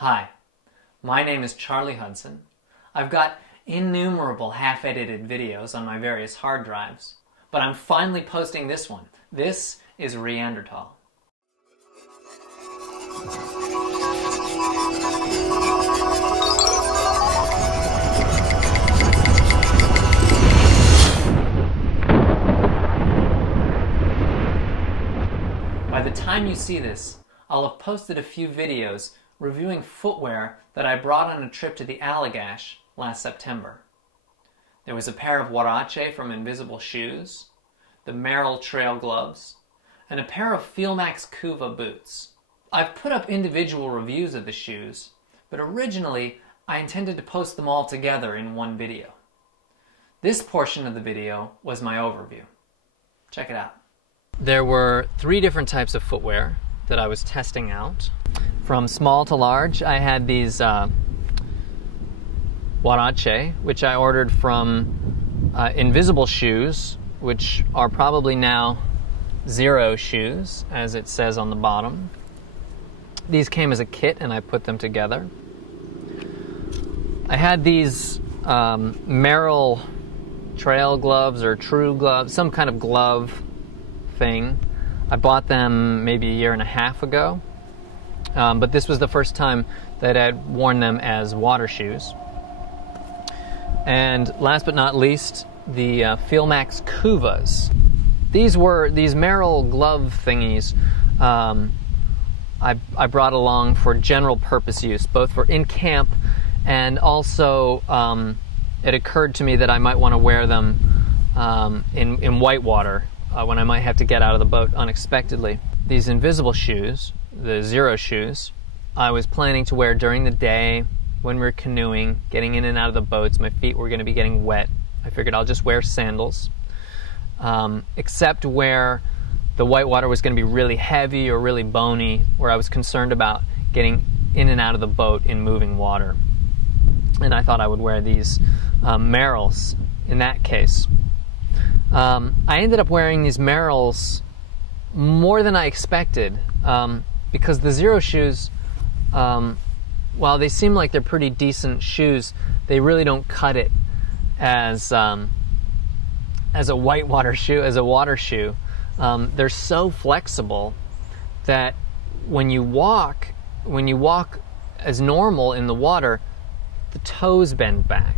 Hi, my name is Charlie Hudson. I've got innumerable half-edited videos on my various hard drives, but I'm finally posting this one. This is Reanderthal. By the time you see this, I'll have posted a few videos reviewing footwear that I brought on a trip to the Allagash last September. There was a pair of Huarache from Invisible Shoes, the Merrell Trail Gloves, and a pair of Feelmax Kuuva boots. I've put up individual reviews of the shoes, but originally I intended to post them all together in one video. This portion of the video was my overview. Check it out. There were 3 different types of footwear that I was testing out. From small to large, I had these Huarache, which I ordered from Invisible Shoes, which are probably now Xero Shoes, as it says on the bottom. These came as a kit and I put them together. I had these Merrell Trail Gloves or True Gloves, some kind of glove thing. I bought them maybe a year and a half ago. But this was the first time that I'd worn them as water shoes. And last but not least, the Filmax Kuuvas. These Merrell glove thingies I brought along for general purpose use, both for in camp and also it occurred to me that I might want to wear them in whitewater when I might have to get out of the boat unexpectedly. These Invisible Shoes, the Xero Shoes, I was planning to wear during the day when we were canoeing, getting in and out of the boats. My feet were going to be getting wet. I figured I'll just wear sandals, except where the whitewater was going to be really heavy or really bony, where I was concerned about getting in and out of the boat in moving water. And I thought I would wear these Merrells in that case. I ended up wearing these Merrells more than I expected, because the Xero Shoes, while they seem like they're pretty decent shoes, they really don't cut it as a whitewater shoe, as a water shoe. They're so flexible that when you walk as normal in the water, the toes bend back,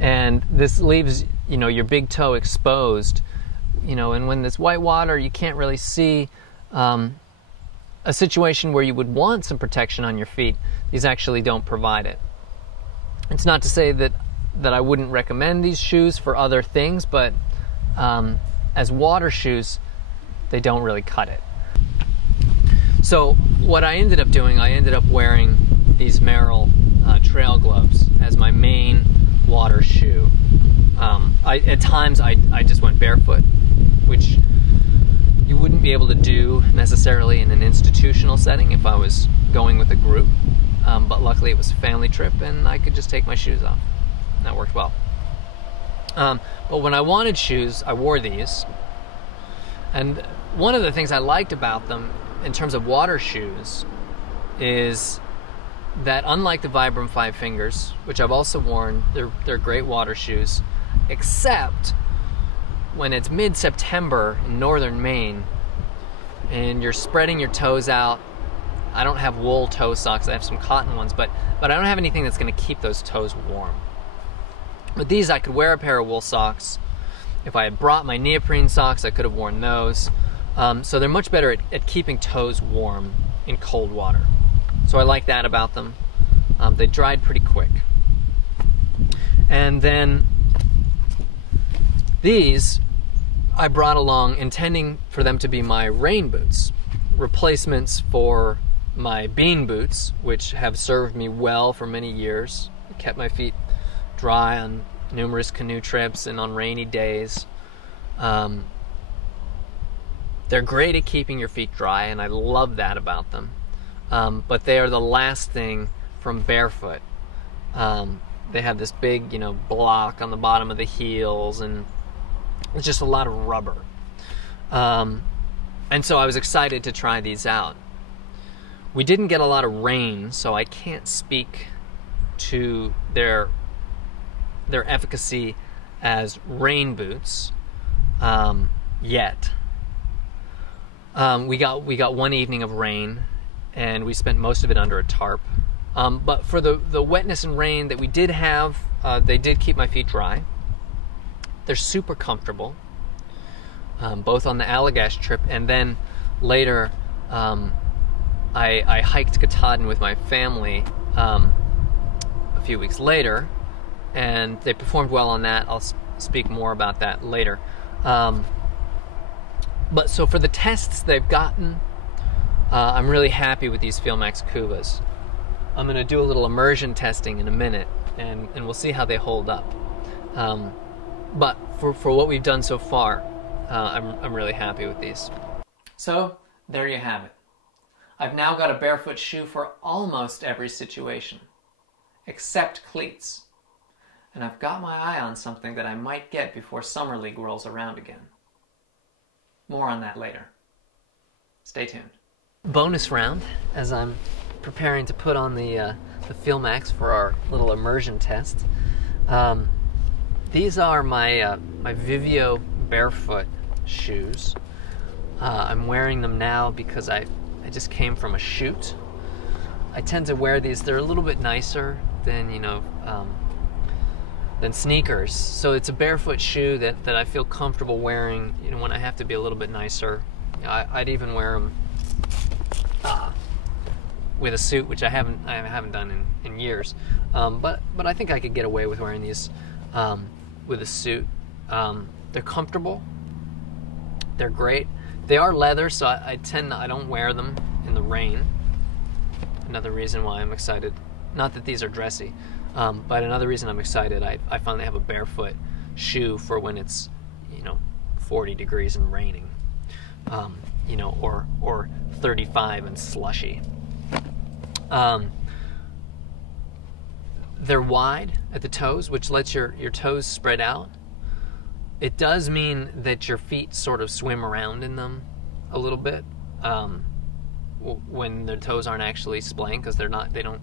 and this leaves your big toe exposed. And when there's white water, you can't really see a situation where you would want some protection on your feet. These actually don't provide it. It's not to say that I wouldn't recommend these shoes for other things, but as water shoes, they don't really cut it. So what I ended up doing, I ended up wearing these Merrell Trail Gloves as my main water shoe. At times I just went barefoot, which you wouldn't be able to do necessarily in an institutional setting if I was going with a group. But luckily it was a family trip and I could just take my shoes off. And that worked well. But when I wanted shoes, I wore these. And one of the things I liked about them in terms of water shoes is that unlike the Vibram 5 Fingers, which I've also worn, they're great water shoes, except when it's mid-September in northern Maine and you're spreading your toes out. I don't have wool toe socks, I have some cotton ones, but I don't have anything that's going to keep those toes warm. With these, I could wear a pair of wool socks. If I had brought my neoprene socks, I could have worn those. So they're much better at keeping toes warm in cold water. So I like that about them. They dried pretty quick. And then these I brought along intending for them to be my rain boots, replacements for my bean boots, which have served me well for many years, kept my feet dry on numerous canoe trips and on rainy days. They're great at keeping your feet dry, and I love that about them. But they are the last thing from barefoot. They have this big, block on the bottom of the heels, and it's just a lot of rubber. And so I was excited to try these out. We didn't get a lot of rain, so I can't speak to their efficacy as rain boots yet. We got one evening of rain, and we spent most of it under a tarp. But for the wetness and rain that we did have, they did keep my feet dry. They're super comfortable, both on the Allagash trip, and then later I hiked Katahdin with my family a few weeks later, and they performed well on that. I'll speak more about that later. But so for the tests they've gotten, I'm really happy with these Feelmax Kuuvas. I'm going to do a little immersion testing in a minute, and we'll see how they hold up. But for what we've done so far, I'm really happy with these. So there you have it. I've now got a barefoot shoe for almost every situation, except cleats. And I've got my eye on something that I might get before Summer League rolls around again. More on that later. Stay tuned. Bonus round, as I'm preparing to put on the Filmax for our little immersion test. These are my Vivo Barefoot shoes. I'm wearing them now because I just came from a shoot. I tend to wear these. They're a little bit nicer than than sneakers. So it's a barefoot shoe that I feel comfortable wearing, when I have to be a little bit nicer. I'd even wear them with a suit, which I haven't done in years. But I think I could get away with wearing these with a suit. They're comfortable. They're great. They are leather, so I don't wear them in the rain. Another reason why I'm excited. Not that these are dressy, but another reason I'm excited. I finally have a barefoot shoe for when it's 40 degrees and raining, or 35 and slushy. They're wide at the toes, which lets your toes spread out. It does mean that your feet sort of swim around in them a little bit when their toes aren't actually splaying, because they don't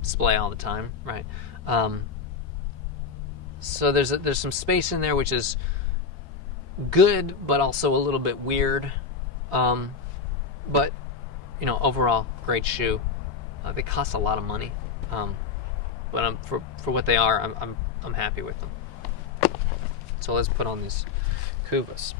splay all the time, right? So there's some space in there, which is good, but also a little bit weird. But overall, great shoe. They cost a lot of money, but for what they are, I'm happy with them. So let's put on these Kuuvas.